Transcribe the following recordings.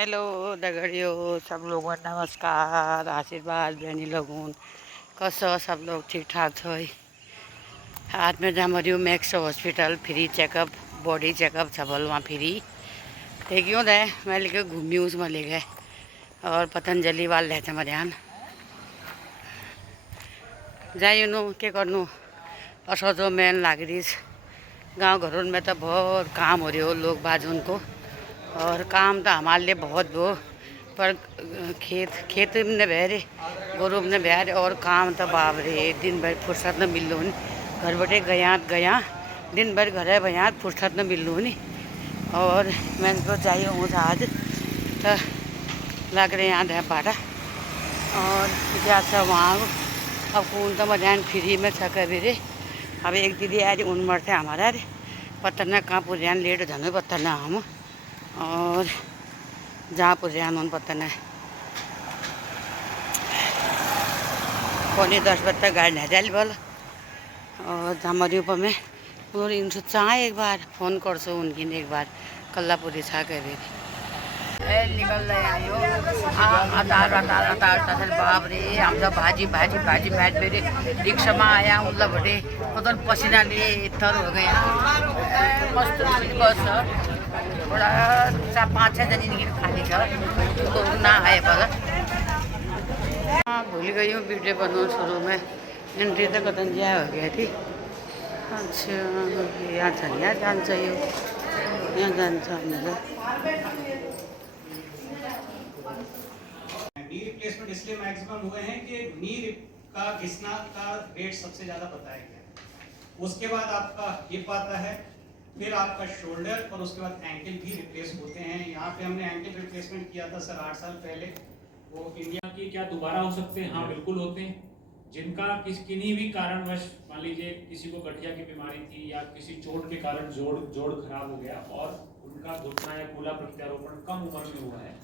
Hello दगड़ियों, सब लोगों नमस्कार, आशीर्वाद बहनी लोगों कसो सब लोग ठीक ठाक छो। आज मैं जा मरी हूँ max hospital, free checkup body checkup छ बोल वहाँ फ्री थे क्यों रहे मैं लेके घूमी उसमें ले गए और पतंजलि वाल रहे मेरे यहाँ जाइनु के गर्नु असोजो मेन लाग रही। गाँव घरों में तो बहुत काम हो रही हो लोग बाजुन को, और काम तो हमारे लिए बहुत हो, पर खेत में बहरे गोरू में बहरे और काम तो बाप रे दिन भर फुर्सत न मिल लो नहीं। घर बैठे गया दिन भर घर भैया फुर्सत न मिल लो नहीं। और मैं तो चाहिए हूँ आज तो लग रहे यहाँ रह बाटा और क्या सब वहाँ अब कौन तो मध्यान्ह फ्री में थका बेरे। अब एक दीदी आज उम्र थे हमारा अरे पत्थर न कहाँ पुरियान लेट जानो पत्थर न हम और जहाँ पुरियान उन पत्थर न पौने 10 बजे तक गाड़ी नहीं जाए बोल। और हमारे ऊपर में और इनसे चाहे एक बार फ़ोन कर सो उनकी एक बार कल्लापुरी छा के भी निकल रहे आयो अतार बाप रे हम तो भाजी मेरे रिक्शा में आया मतलब बड़े मतलब पसीना लिए थर हो गया। मस्त बस थोड़ा 4-5-6 जन इनकी खाली था तो ना आए पर भूल गई हूँ वीडियो बनाओ शुरू में एंट्री तो कतन जा हो गया थी। अच्छा यहाँ छ जान चाहिए यहाँ जान नी रिप्लेसमेंट इसलिए मैक्सिमम हुए हैं कि नी का घिसना का रेट सबसे ज्यादा बताया गया। उसके बाद आपका हिप आता है, फिर आपका शोल्डर और उसके बाद एंकल भी रिप्लेस होते हैं। यहाँ पे हमने एंकल रिप्लेसमेंट किया था सर 8 साल पहले। वो इंडिया की क्या दोबारा हो सकते हैं? हाँ बिल्कुल होते हैं। जिनका किन्हीं भी कारणवश मान लीजिए किसी को गठिया की बीमारी थी या किसी चोट के कारण जोड़ खराब हो गया और उनका घुटना या कूला प्रत्यारोपण कम उम्र में हुआ है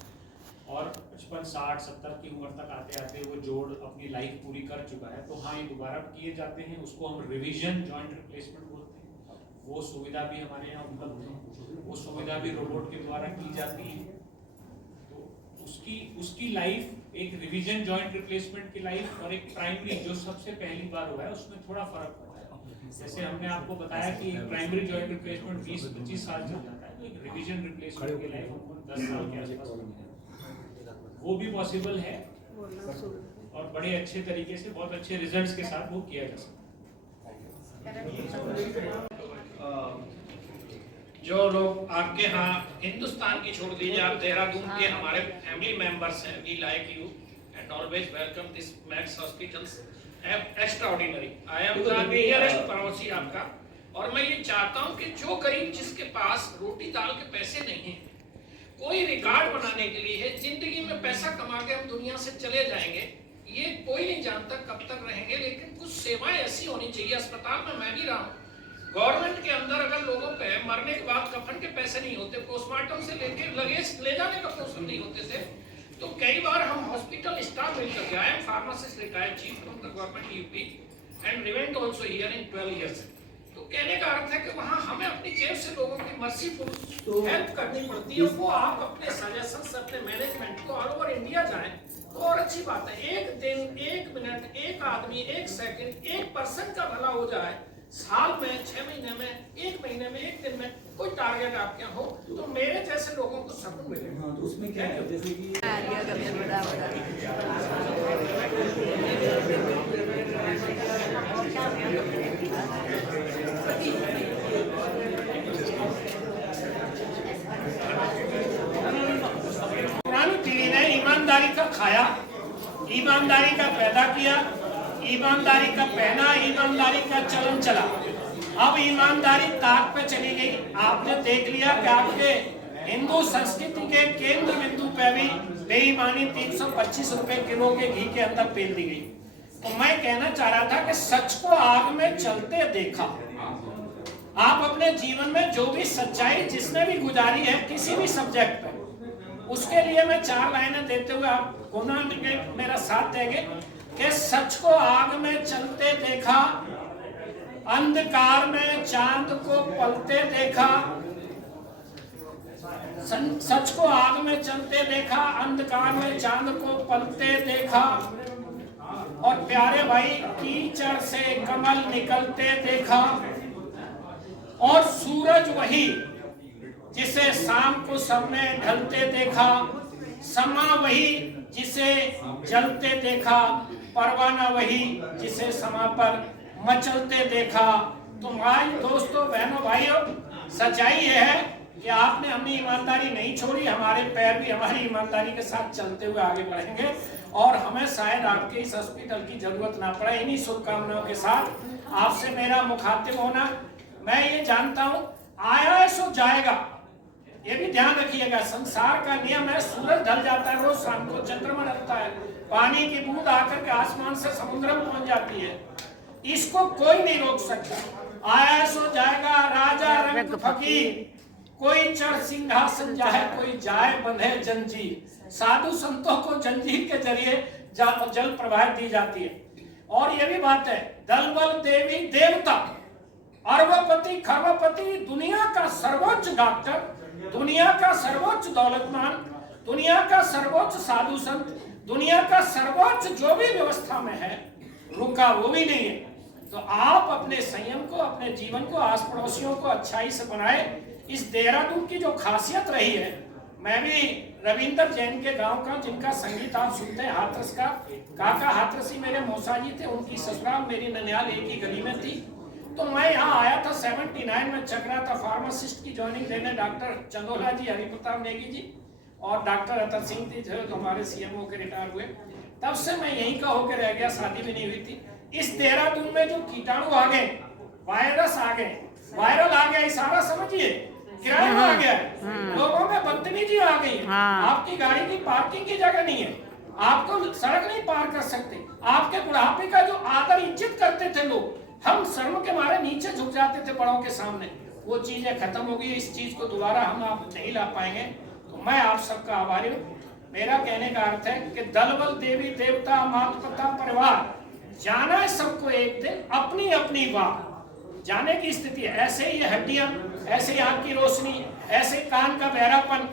और 55, 60, 70 की उम्र तक आते आते वो जोड़ अपनी लाइफ पूरी कर चुका है, तो हाँ ये दोबारा किए जाते हैं। उसको हम रिवीजन जॉइंट रिप्लेसमेंट बोलते हैं। वो सुविधा भी हमारे यहाँ उपलब्ध है, वो सुविधा भी रोबोट के द्वारा की जाती है। तो उसकी लाइफ, एक रिवीजन जॉइंट रिप्लेसमेंट की लाइफ और एक प्राइमरी जो सबसे पहली बार हुआ है उसमें थोड़ा फर्क होता है। जैसे हमने आपको बताया कि प्राइमरी जॉइंट रिप्लेसमेंट 20-25 साल चल जाता है, तो एक रिवीजन रिप्लेसमेंट की लाइफ हमको 10 साल के आसपास होती है। वो भी पॉसिबल है और बड़े अच्छे तरीके से बहुत अच्छे रिजल्ट्स के साथ वो किया जा सकता है। जो लोग आपके यहाँ हिंदुस्तान की छोड़ दीजिए, आप देहरादून के हमारे फैमिली मेंबर्स हैं, we like you and always welcome this Max hospitals extraordinary. I am the nearest पड़ोसी आपका, और मैं ये चाहता हूँ कि जो गरीब जिसके पास रोटी दाल के पैसे नहीं हैं, कोई रिकॉर्ड बनाने के लिए है, जिंदगी में पैसा कमा के हम दुनिया से चले जाएंगे, ये कोई नहीं जानता कब तक रहेंगे, लेकिन कुछ सेवाएं ऐसी होनी चाहिए। अस्पताल में मैं भी रहा हूँ, गवर्नमेंट के अंदर अगर लोगों पे मरने के बाद कफन के पैसे नहीं होते, पोस्टमार्टम से लेके लगेज ले जाने का पैसे नहीं होते थे, तो कई बार हम हॉस्पिटल स्टाफ मिलकर गए। I am pharmacist retired chief from the government UP and remained also here in 12 years. तो कहने का अर्थ है कि वहाँ हमें अपनी जेब से लोगों की मर्सीफुल हेल्प करनी पड़ती है। वो आप अपने सजेशन से अपने मैनेजमेंट को ऑल ओवर इंडिया जाएं तो और अच्छी बात है। एक दिन, एक मिनट, एक आदमी, एक सेकंड, एक पर्सन का भला हो जाए, साल में, 6 महीने में, 1 महीने में, 1 दिन में कोई टारगेट आपके हो, तो मेरे जैसे लोगों को सकून मिलेगा। हाँ, तो उसमें क्या है जैसे कि पुरानी पीढ़ी ने ईमानदारी का खाया, ईमानदारी का पैदा किया, ईमानदारी का पहना, ईमानदारी का चलन चला। अब ईमानदारी ताक पे चली गई। आपने देख लिया कि आपके हिंदू संस्कृति के केंद्र बिंदु पे भी बेईमानी 325 रुपए किलो के घी के अंदर पेल दी गई। तो मैं कहना चाह रहा था कि सच को आग में चलते देखा। आप अपने जीवन में जो भी सच्चाई जिसने भी गुजारी है किसी भी सब्जेक्ट पे, उसके लिए मैं 4 लाइनें देते हुए आप गुना मेरा साथ देंगे कि सच को आग में चलते देखा, अंधकार में चांद को पलते देखा, सच को आग में चलते देखा, अंधकार में चांद को पलते देखा, और प्यारे भाई कीचड़ से कमल निकलते देखा, और सूरज वही जिसे शाम को सबने ढलते देखा, समा वही जिसे जलते देखा, परवाना वही जिसे समा पर मचलते देखा। तो भाई दोस्तों बहनों भाइयों, सच्चाई यह है कि आपने अपनी ईमानदारी नहीं छोड़ी, हमारे पैर भी हमारी ईमानदारी के साथ चलते हुए आगे बढ़ेंगे, और हमें शायद आपके इस हॉस्पिटल की जरूरत ना पड़े। इन्हीं शुभकामनाओं के साथ आपसे मेरा मुखातिब होना। मैं ये जानता हूँ आया है सो जाएगा, ये भी ध्यान रखिएगा। संसार का नियम है, सूरज ढल जाता है, रोज शाम को चंद्रमा ढलता है, पानी की बूंद आकर के आसमान से समुद्र में पहुंच जाती है, इसको कोई नहीं रोक सकता। आया सो जाएगा, राजा रंग फकीर, कोई चढ़ सिंहासन जाए, कोई जाए बंधे जंजीर। साधु संतों को जंजीर के जरिए जल प्रवाहित दी जाती है। और ये भी बात है, दल बल देवी देवता, अरबपति खरबपति, दुनिया का सर्वोच्च डॉक्टर, दुनिया का सर्वोच्च दौलतमान, दुनिया का सर्वोच्च साधु संत, दुनिया का सर्वोच्च जो भी व्यवस्था में है, रुका वो भी नहीं है। तो आप अपने संयम को, अपने जीवन को, आस पड़ोसियों को अच्छाई से बनाए। इस देहरादून की जो खासियत रही है, मैं भी रविंदर जैन के गांव का, जिनका संगीत आप सुनते हैं, हाथरस का, काका हाथरसी मेरे मौसाजी थे, उनकी ससुराल मेरी ननियाल एक ही गली में थी। तो मैं यहाँ आया था 79 में, चक्रा था फार्मासिस्ट की ज्वाइनिंग लेने, डॉक्टर चंदोला जी, हरिप्रताप नेगी जी और डॉक्टर अतर सिंह थी जो हमारे सीएमओ के रिटायर हुए। तब से मैं यहीं का होकर रह गया, शादी भी नहीं हुई थी। इस देहरादून में जो कीटाणु आ गए, वायरस आ गए, वायरल आ गया, इशारा समझिए, क्राइम आ गया, लोगों में बदतमीजी आ गई। आपकी गाड़ी की पार्किंग की जगह नहीं है, आपको सड़क नहीं पार कर सकते, आपके बुढ़ापे का जो आदर इज्जत करते थे लोग, हम शर्म के मारे नीचे झुक जाते थे बड़ों के सामने, वो चीजें खत्म हो गई। इस चीज को दोबारा हम आप नहीं ला पाएंगे। तो मैं आप सबका आभारी हूँ। मेरा कहने का अर्थ है कि दल बल देवी देवता माता पिता परिवार, जाना है सबको एक दिन अपनी अपनी बात, जाने की स्थिति है। ऐसे ही हड्डियां, ऐसे ही आंख की रोशनी, ऐसे कान का बहरापन,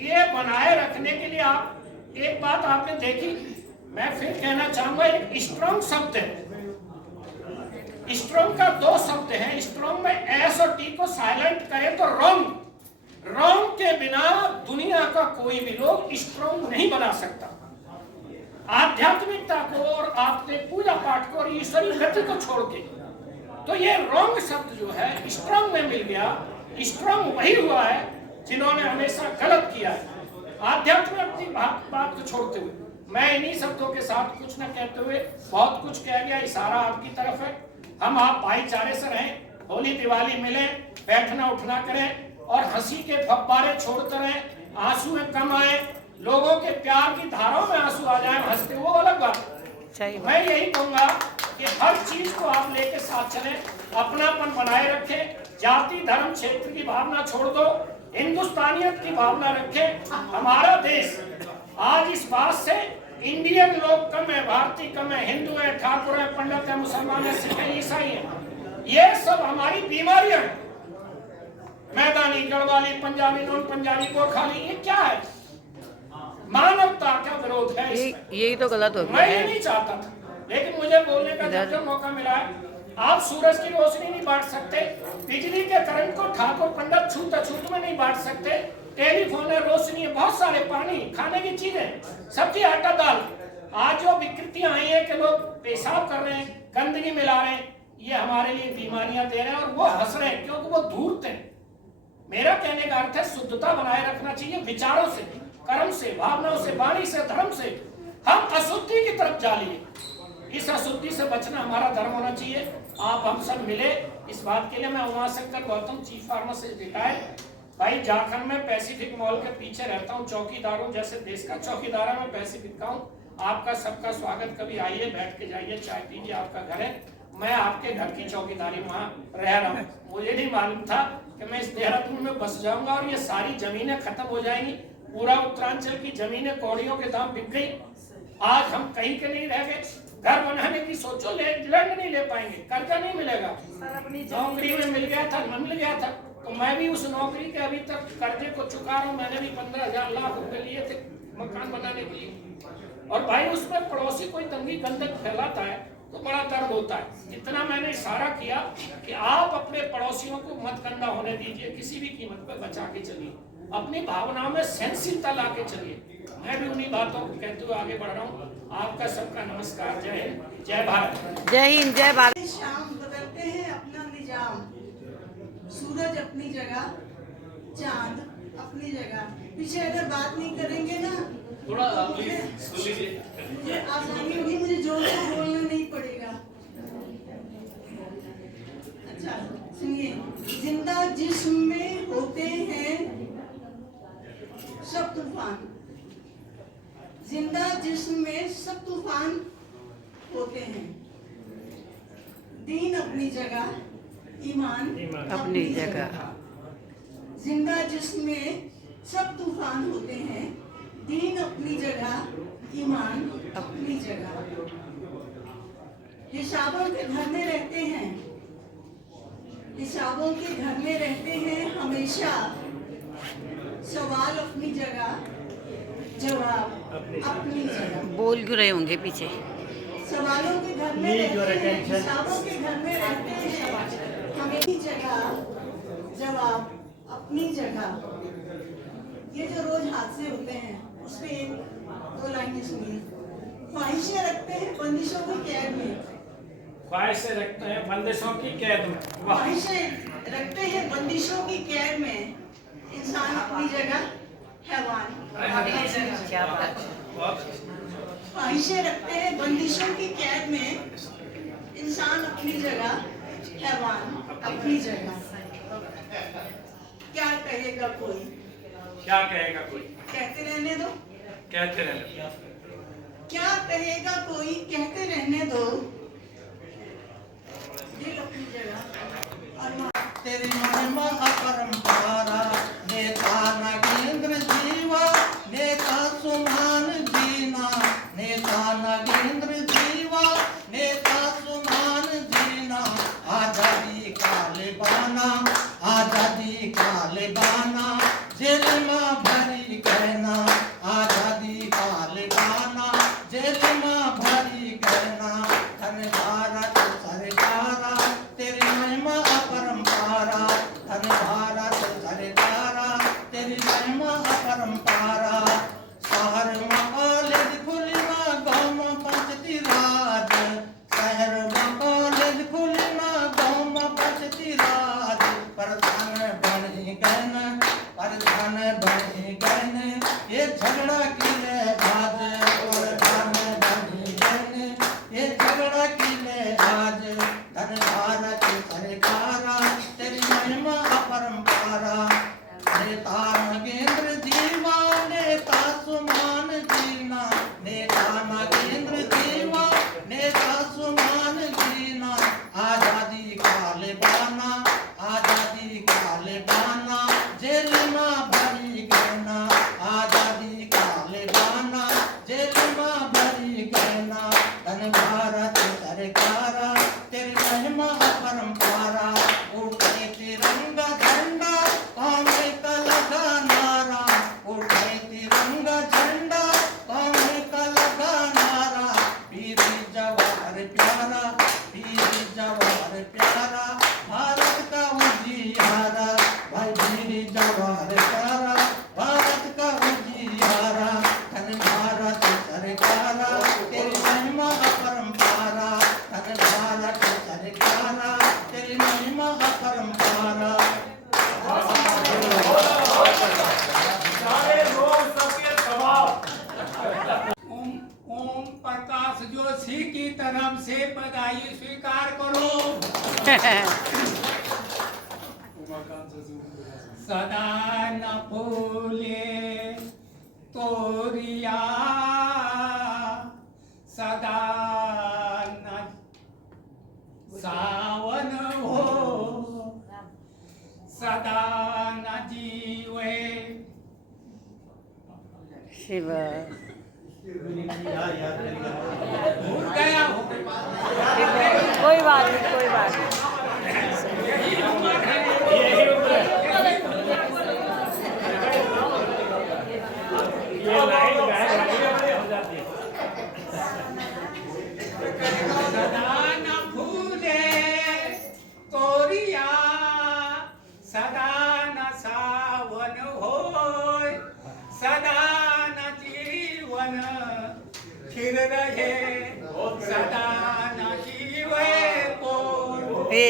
ये बनाए रखने के लिए आप एक बात आपने देखी, मैं फिर कहना चाहूंगा, एक स्ट्रॉन्ग शब्द है। स्ट्रॉन्ग का दो शब्द हैं। स्ट्रॉन्ग में एस और टी को साइलेंट करें तो रॉन्ग, रॉन्ग के बिना दुनिया का कोई भी लोग स्ट्रॉन्ग नहीं बना सकता। आध्यात्मिकता को और आपने पूजा पाठ को और ईश्वरी गति को छोड़ के, तो ये रॉन्ग शब्द जो है स्ट्रॉन्ग में मिल गया। स्ट्रॉन्ग वही हुआ है जिन्होंने हमेशा गलत किया है। आध्यात्मिक की बात को छोड़ते हुए मैं इन्हीं शब्दों के साथ कुछ न कहते हुए, बहुत कुछ कह गया, इशारा आपकी तरफ है। हम आप भाईचारे से रहें, होली दिवाली मिले, बैठना उठना करें और हंसी के फव्वारे छोड़ते रहें, आंसू कम आए, लोगों के प्यार की धाराओं में आंसू आ जाए, हंसते, वो अलग बात। मैं यही कहूंगा कि हर चीज को आप लेके साथ चलें, अपनापन बनाए रखें, जाति धर्म क्षेत्र की भावना छोड़ दो, हिंदुस्तानियत की भावना रखें। हमारा देश आज इस बात से इंडियन लोग कम है, भारतीय कम है, हिंदू है, ठाकुर है, पंडित है, मुसलमान है, सिख है, ईसाई है, ये सब हमारी बीमारियां हैं। मैदानी, गढ़वाली, पंजाबी, नॉन पंजाबी, गोरखाली, ये क्या है? मानवता का विरोध है। यही तो गलत हो गया। मैं ये नहीं चाहता था, लेकिन मुझे बोलने का जब मौका मिला है। आप सूरज की रोशनी नहीं बांट सकते, बिजली के करंट को ठाकुर पंडित छूत में नहीं बांट सकते, टेलीफोन है, रोशनी है, बहुत सारे, पानी, खाने की चीजें, सब्जी, आटा, दाल। आज जो विकृतियां आई है कि लोग पेशाब कर रहे हैं, गंदगी मिला रहे हैं, ये हमारे लिए बीमारियां दे रहे हैं और वो हंस रहे हैं क्योंकि वो धूर्त हैं। मेरा कहने का अर्थ है शुद्धता बनाए रखना चाहिए, विचारों से, कर्म से, भावनाओं से, वाणी से, धर्म से। हम अशुद्धि की तरफ जा लिए, इस अशुद्धि से बचना हमारा धर्म होना चाहिए। आप हम सब मिले इस बात के लिए। मैं Umashankar Gautam, chief pharmacist retired, भाई झारखंड में पैसिफिक मॉल के पीछे रहता हूँ, चौकीदार हूँ, जैसे देश का चौकीदार है मैं पैसिफिक का हूँ। आपका सबका स्वागत, कभी आइए, बैठ के जाइए, चाय पीजिए, आपका घर है। मैं आपके घर की चौकीदारी वहाँ रह रहा हूँ। मुझे नहीं मालूम था कि मैं इस देहरादून में बस जाऊंगा और ये सारी जमीनें खत्म हो जाएंगी। पूरा उत्तरांचल की जमीनें कौड़ियों के दाम बिक गई। आज हम कहीं के नहीं रह गए। घर बनाने की सोचो, लैंड नहीं ले पाएंगे, कर्जा नहीं मिलेगा, नौकरी में मिल गया था, न मिल गया था, तो मैं भी उस नौकरी के अभी तक कर्जे को चुका रहा हूँ। मैंने भी 15,000 लाख रुपए लिए थे मकान बनाने के लिए। और भाई उसमें पड़ोसी कोई दंगी गंदक फैलाता है तो बड़ा दर्द होता है। इतना मैंने इशारा किया कि आप अपने पड़ोसियों को मत गंदा होने दीजिए, किसी भी कीमत पर बचा के चलिए, अपनी भावनाओं में सहनशीलता ला के चलिए। मैं भी उन्हीं बातों को कहते हुए आगे बढ़ रहा हूँ। आपका सबका नमस्कार। जय हिंद, जय भारत। जय हिंद, जय भारत। शाम बदलते हैं अपना निजाम, सूरज अपनी जगह, चांद अपनी जगह। पीछे अगर बात नहीं करेंगे ना थोड़ा तो मुझे आसानी होगी, मुझे जोर से बोलना नहीं पड़ेगा। अच्छा सुनिए, जिंदा जिस्म में होते हैं सब तूफान, जिंदा जिस्म में सब तूफान होते हैं। दीन अपनी जगह, ईमान अपनी जगह। जिंदा जिसमें सब तूफान होते हैं, दीन अपनी जगह, ईमान अपनी जगह। हिसाबों के घर में रहते हैं, हिसाबों के घर में रहते हैं हमेशा। सवाल अपनी जगह, जवाब अपनी जगह। बोल क्यों रहे होंगे पीछे? सवालों के घर में रहते हैं, हिसाबों के घर में रहते हैं हमें अपनी जगह, जवाब अपनी जगह। ये जो रोज हादसे होते हैं उस पे एक दो लाइनें सुनिए। ख्वाहिशें रखते हैं बंदिशों की कैद में, ख्वाहिशें रखते हैं बंदिशों की कैद में। ख्वाहिशें रखते हैं बंदिशों की कैद में, इंसान अपनी जगह, हैवान अपनी जगह। क्या बात। ख्वाहिशें रखते हैं बंदिशों की कैद में, इंसान अपनी जगह, हैवान अपनी जगह। क्या कहेगा कोई, क्या कहेगा कोई, कहते रहने दो। कहते रहने। क्या कहेगा कोई, कहते रहने दो। दिल अपनी जगह और तेरी महिमा अपरंपारा, नेता नागेंद्र जीवा, नेता सुमान जीना, नेता नागेंद्र जीवा, नेता सुमान जीना। आजादी का लिबाना, आजादी का लिबाना, जेल में भरी कहना, आजादी का लिबाना, जेल में भरी कहना। धन भारत सरकारा, तेरी महिमा अपरंपारा, धन भारत सरकारा, तेरी महिमा अपरंपारा। शहर में कॉलेज खुली ना, गाँव में पंचती राज, शहर में कॉलेज खुली ना, गाँव में पंचती राज। प्रधान बनी गन, प्रधान बनी गन, ये झगड़ा किले आज, प्रधान बनी गन, ये झगड़ा किले आज। धन भारत सरकारा, तेरी महिमा अपरंपारा। नेता नागेंद्र जीवा, नेता सुमान जीना, नेता नागेंद्र जीवा, नेता सुमान जीना। आजादी का लिबाना, आजादी का लिबाना, जेल में भरी कहना, आजादी का लिबाना, जेल में भरी कहना। धन भारत सरकारा, तेरी महिमा अपरंपारा। उठे तिरंगा झंडा, कौमे का लगा नारा, उठे तिरंगा झंडा, कौमे का लगा नारा। वीर जवाहर प्यारा, वीर जवाहर प्यारा, भारत का उजियारा। भाई वीर जवाहर प्यारा, भारत का उजियारा। धन भारत सरकारा, तेरी महिमा अपरंपारा, धन भारत सरकारा, तेरी महिमा अपरंपारा। ओम प्रकाश जोशी की तरफ से बधाई स्वीकार करो। सदा न भूले तोरिया, सदा न सावन हो, सदा न जीवे। शिव भूल गया हूँ। कोई बात नहीं, कोई बात नहीं। यही उम्र है। जीवन फिर रहे सदा न जीवे को। ए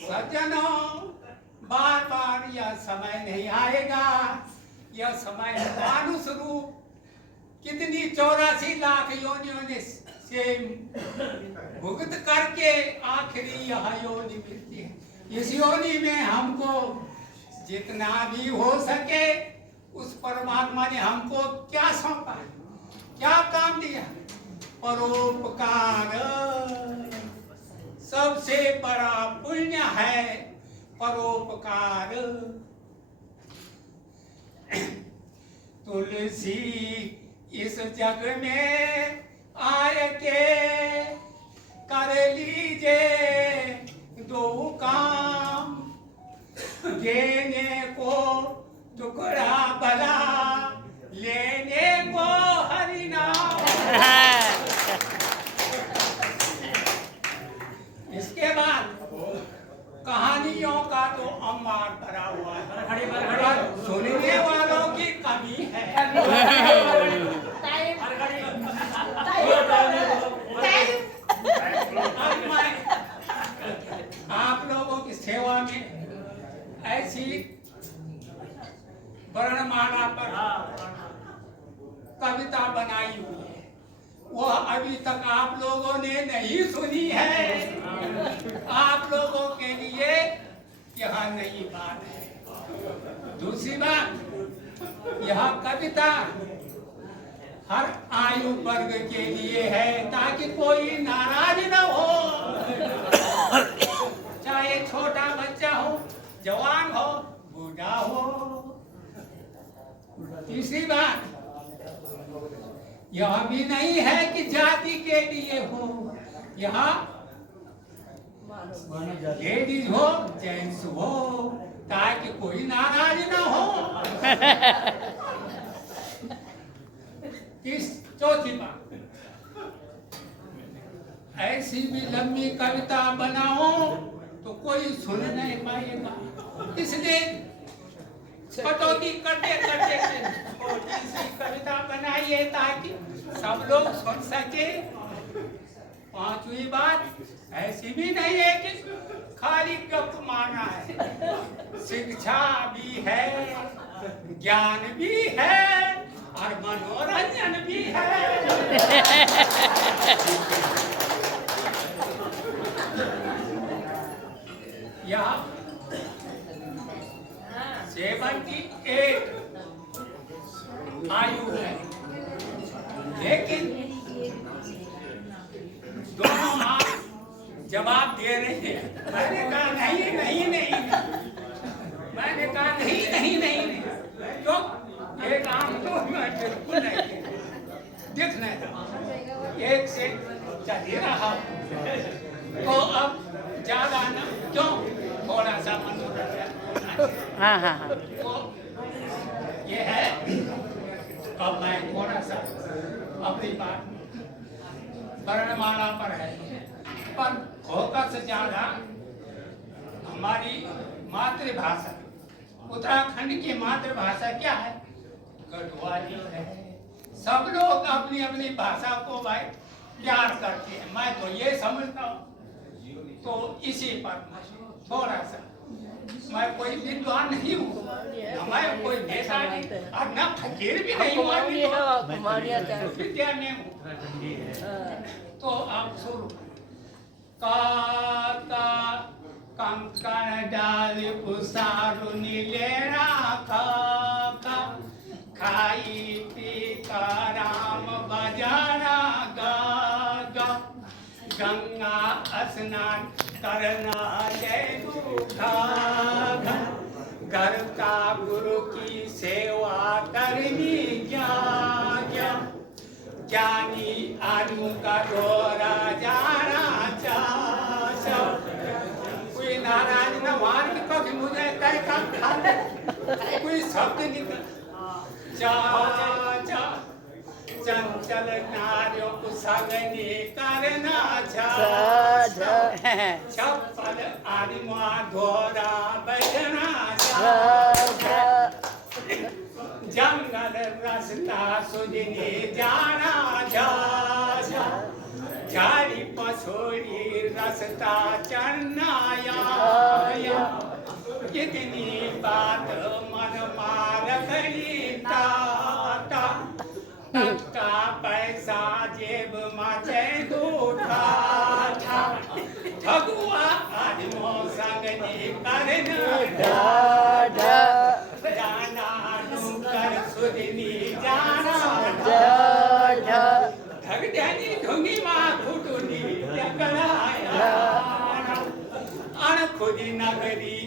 सज्जनों, बार बार यह समय नहीं आएगा। यह समय मानुष रूप कितनी 84 लाख योनियों ने से भुगत करके आखिरी यह योनि मिलती है। इस योनि में हमको जितना भी हो सके उस परमात्मा ने हमको क्या सौंपा, क्या काम दिया? परोपकार सबसे बड़ा पुण्य है, परोपकार। तुलसी इस जग में आय के कर लीजिए दो काम, देने को टुकड़ा भला, लेने को हरि नाम। इसके बाद कहानियों का तो अंबार भरा हुआ है, सुनने वालों की कमी है। आप लोगों की सेवा में ऐसी वर्णमाला पर कविता बनाई हुई है, वह अभी तक आप लोगों ने नहीं सुनी है। आप लोगों के लिए यह नई बात है। दूसरी बात, यह कविता हर आयु वर्ग के लिए है, ताकि कोई नाराज न हो, चाहे छोटा बच्चा हो, जवान हो, बूढ़ा हो। तीसरी बात, यह भी नहीं है कि जाति के लिए हो, यहाँ लेडीज हो, जेंट्स हो, ताकि कोई नाराज न हो। चौथी बात, ऐसी भी लंबी कविता बनाओ तो कोई सुन नहीं पाएगा, इसलिए कटौती करते करते छोटी सी कविता बनाइए ताकि सब लोग सुन सके। पांचवी बात, ऐसी भी नहीं है कि खाली गप माना है, शिक्षा भी है, ज्ञान भी है और मनोरंजन भी है। यह 78 आयु है, लेकिन दोनों आप जवाब दे रहे हैं। मैंने कहा नहीं नहीं नहीं, मैंने कहा नहीं नहीं नहीं, क्यों? एक आम तो मैं बिल्कुल नहीं दिख नहीं रहा, एक से चल ही रहा, तो अब ज्यादा ना, क्यों? थोड़ा सा मनोरंजन। हाँ हाँ हाँ, तो ये है। अब मैं थोड़ा सा अपनी बात वर्णमाला पर है, पर फोकस ज्यादा हमारी मातृभाषा, उत्तराखंड की मातृभाषा क्या है? गढ़वाली है। सब लोग अपनी अपनी भाषा को भाई प्यार करते हैं, मैं तो ये समझता हूँ। तो इसी पर थोड़ा सा, मैं कोई विद्वान नहीं हूँ, न मैं कोई नेता नहीं और न फकीर भी नहीं हूँ, विद्या में हूँ। तो आप शुरू। काका कंकण डाल कुसारु नीलेरा काका, खाई पी का राम बजारा गागा, गंगा स्नान करना जय घाघा, घर का गुरु की सेवा करनी ज्ञान, ज्ञानी आदमी का डोरा जाना चाचा। कोई नाराज न मान के कभी मुझे कह काम खाने कोई शब्द निकल चाचा, चंचल नारियों को संगनी करना चाचा, चप्पल आदमा धोरा बैठना चाचा, जंग कर रास्ता सुजनी जाना जा जा झाड़ी पछोड़ी रास्ता चढ़ना या कितनी बात मन मार खड़ी टाटा टक्का पैसा जेब माचे दूठा था ठगुआ आदमो संगनी करना जाना डूकर सुधनी जाना ठगड्यानी ढोंगी माँ फुटुनी जकड़ाया अणखुदी नगरी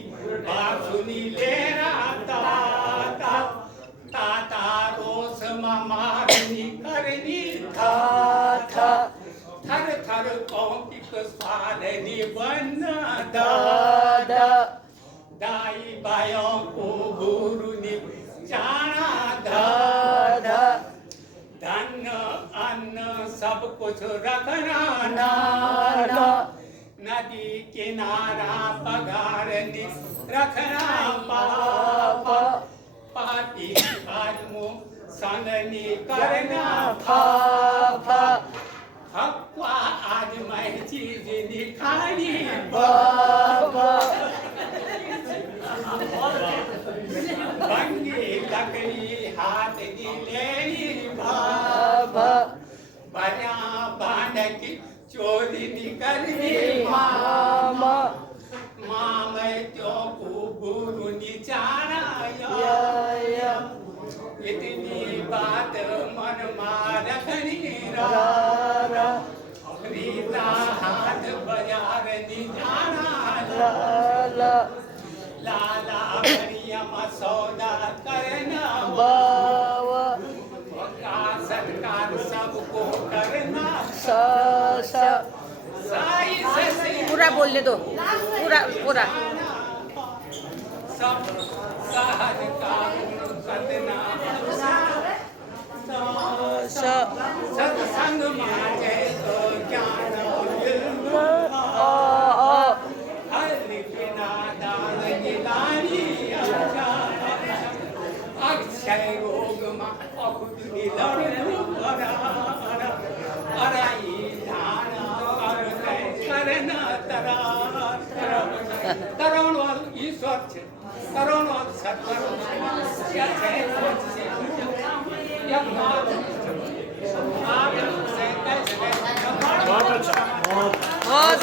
बासुनी लेरा ताता ताता रोस मारनी करनी था थर थर कौतिक स्वारनी बन दाई बायों को गुरुनी जाना धन अन्न सब कुछ रखना नदी किनारा पगारनी रखना पाती आदमो संगनी करना हक्वा आदमी चीज दिखानी बंगी लकड़ी हाथ की लेनी बना बांध की चोरी निकलनी माम चौकू गुरु निचारा इतनी बात मन मार रीता हाथ बाजार निजाना लाला मरियम सौदा करना का सत्कार सबको करना साई से पूरा बोलने दो, पूरा सब सहज का सतना सत्संग माजे तो ज्ञान अक्षय रोग करना तरुण ईश्वर तरुण सत्वर बहुत अच्छा। बहुत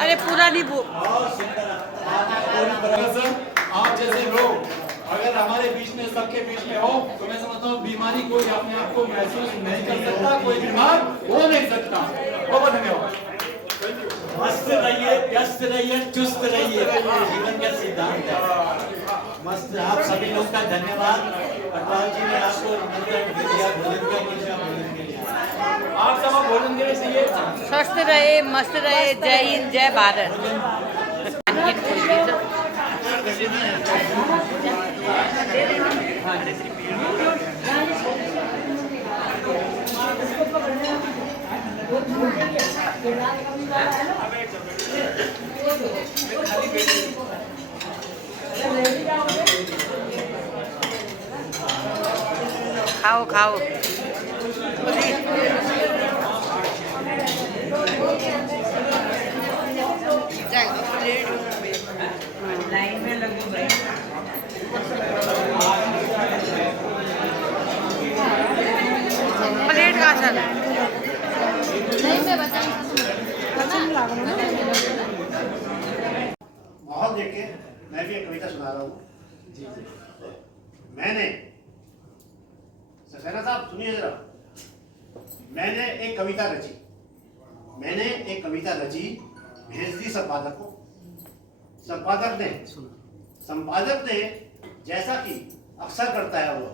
अरे पूरा नहीं आप जैसे लोग अगर हमारे बीच में सबके बीच में हो तो मैं समझता हूँ बीमारी कोई अपने आप को महसूस नहीं कर सकता, कोई बीमार हो नहीं सकता। बहुत धन्यवाद। मस्त रहिए, व्यस्त रहिए, चुस्त रहिए, जीवन का सिद्धांत है। मस्त। आप सभी लोग का धन्यवाद। पटवाल जी ने आपको निमंत्रण दिया भोजन करने के लिए। आप सब भोजन के लिए चाहिए। स्वस्थ रहे, मस्त रहे। जय हिंद, जय भारत। खाओ खाओ। लाइन में लगी भाई। प्लेट का चल माहौल देख के मैं भी एक कविता सुना रहा हूँ। मैंने सक्सेना साहब सुनिए जरा। मैंने एक कविता रची, भेज दी संपादक को। संपादक ने जैसा कि अक्सर करता है वो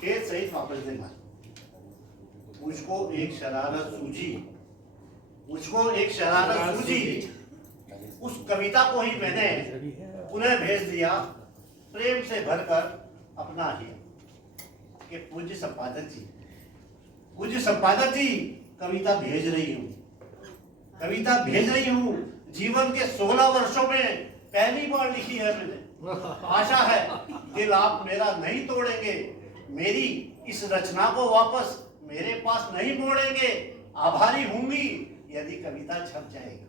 खेत सहित वापस देना। मुझको एक शरारत सूझी, उस कविता को ही मैंने पुनः भेज दिया, प्रेम से भरकर अपना ही। कि पूज्य संपादक जी कविता भेज रही हूँ। जीवन के 16 वर्षों में पहली बार लिखी है मैंने। आशा है दिल आप मेरा नहीं तोड़ेंगे, मेरी इस रचना को वापस मेरे पास नहीं मोड़ेंगे। आभारी होंगी यदि कविता छप जाएगी।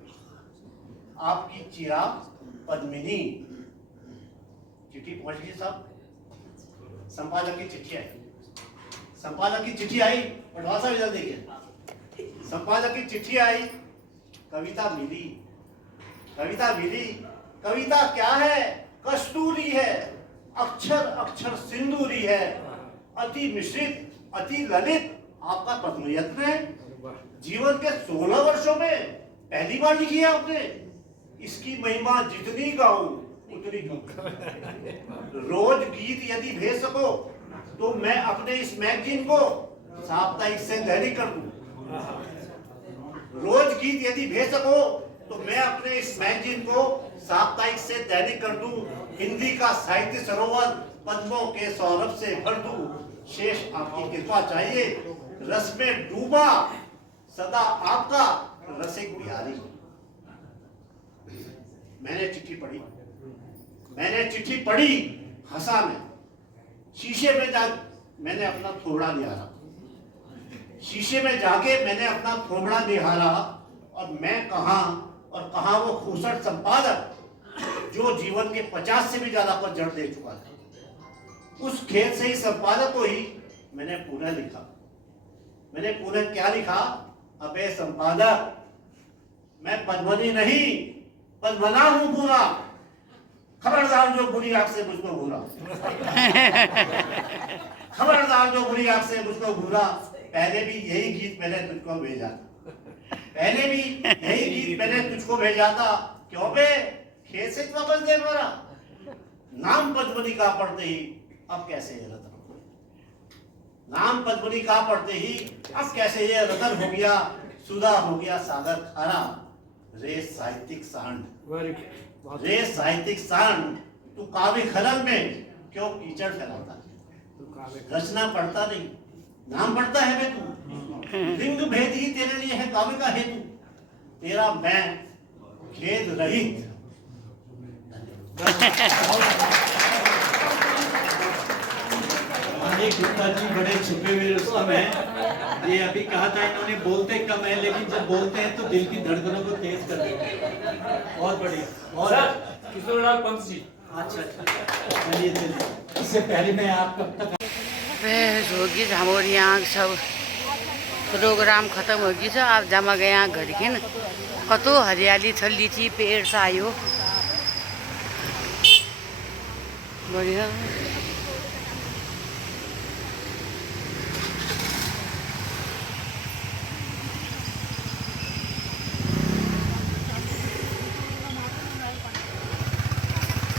आपकी चिराग पद्मिनी। चिट्ठी पहुंच गई साहब, संपादक की चिट्ठी आई। संपादक की चिट्ठी आई, पटवार साहब इधर देखिए। संपादक की चिट्ठी आई, कविता मिली। कविता मिली। कविता क्या है? कस्तूरी है, अक्षर अक्षर सिंदूरी है, अति मिश्रित, अति ललित आपका पद्म यत्न है। जीवन के 16 वर्षों में पहली बार लिखी है आपने। इसकी महिमा जितनी गाऊं उतनी कम। रोज गीत यदि भेज सको तो मैं अपने इस मैगजीन को साप्ताहिक से दैनिक कर दूं। रोज गीत यदि भेज सको तो मैं अपने इस मैगजीन को साप्ताहिक से दैनिक कर दूं। हिंदी का साहित्य सरोवर पद्मों के सौरभ से भर दूं। शेष आपकी कृपा चाहिए, रस में डूबा सदा आपका रसिक बिहारी। मैंने चिट्ठी पढ़ी, मैंने चिट्ठी पढ़ी, हंसा मैं। शीशे में जा मैंने अपना थोबड़ा निहारा। शीशे में जाके मैंने अपना थोबड़ा निहारा और मैं कहां और कहां वो खूसट संपादक जो जीवन के 50 से भी ज्यादा पर जड़ दे चुका था। उस खेत से ही संपादक को ही मैंने पुनः लिखा। मैंने पुनः क्या लिखा? अबे संपादक, मैं पद्मनी नहीं पद्मना हूं पूरा। खबरदार जो बुरी आंख से मुझको घूरा। खबरदार जो बुरी आंख से मुझको घूरा। पहले भी यही गीत मैंने तुझको भेजा था। पहले भी यही गीत मैंने तुझको भेजा था। क्यों बे खेत से वापस दे मारा। नाम पद्मनी का पढ़ते ही अब कैसे ये रतन हो गया। नाम पद्मनी का पढ़ते ही अब कैसे ये रतन हो गया। सुधा हो गया सागर खारा। रे साहित्यिक सांड, रे साहित्यिक सांड, तू काव्य खनन में क्यों कीचड़ फैलाता है। रचना पढ़ता नहीं, नाम पढ़ता है बे तू। लिंग भेद ही तेरे लिए है काव्य का हेतु। तेरा मैं खेद रहित। अनिक गुप्ता जी बड़े छुपे हुए रुस्तम हैं। ये अभी कहा था इन्होंने बोलते कम है लेकिन जब बोलते हैं तो दिल की धड़कनों को तेज कर देते हैं। बहुत बढ़िया। और किशोरलाल पंत जी। अच्छा चलिए चलिए, इससे पहले मैं आप कब तक होगी हमारे यहाँ सब प्रोग्राम खत्म होगी छ। आप जमा गए यहाँ घर की न कतो हरियाली छ, लीची पेड़ छ आयो बढ़िया।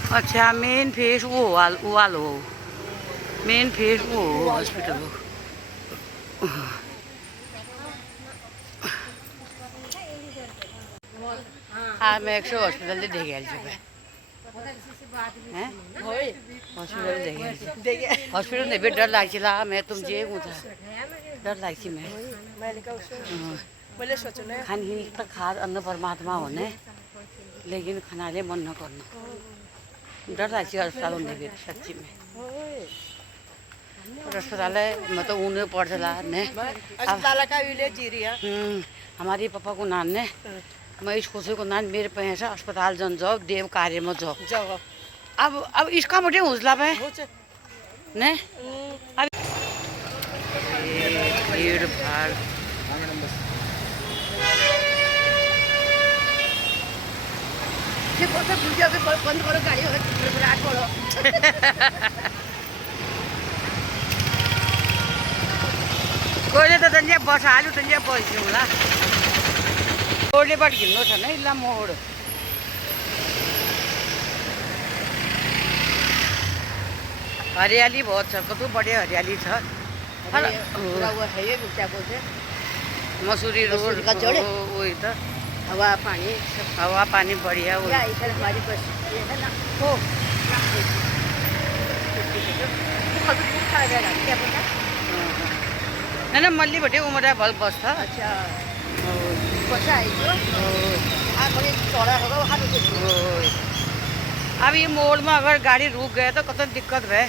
अच्छा मेन फेस वो वाल हो, मेन फेस वो हो हॉस्पिटल हो। हाँ मैं 100 हॉस्पिटल से देख आयल हैं। हॉस्पिटल देख आयल हॉस्पिटल में भी डर लागिला। मैं तुम जे था डर लागी मैं खाने तो खाद अन्न परमात्मा होने लेकिन खानाले मन न करना डर लाग्छ अस्पताल हुँदाखेरि सच्ची में। और अस्पताल मतलब उन्हें पड़ चला ने अस्पताल का हमारे पापा को नाम ने मैं इस खुशी को नाम मेरे पे ऐसा अस्पताल जन जाओ देव कार्य में जाओ। अब इसका मुझे हौसला पे ने अब भीड़ भाड़ बंद करो गाड़ी विराट करो। कोहीले त त्यहाँ बस हाल्यो त्यहाँ बस्यो होला। रोडलेबाट हिँड्नु छ नि ल मोड। हरियाली बहुत छ, कतो बढिया हरियाली छ। मसूरी रोड वही त हवा पानी बढ़िया हो। ना मल्ली भटे उमरा भल बस था। अच्छा बस आई जो आ बड़े चौड़ा होगा वहां पे अब ये मोड़ में अगर गाड़ी रुक गए तो कतई दिक्कत है।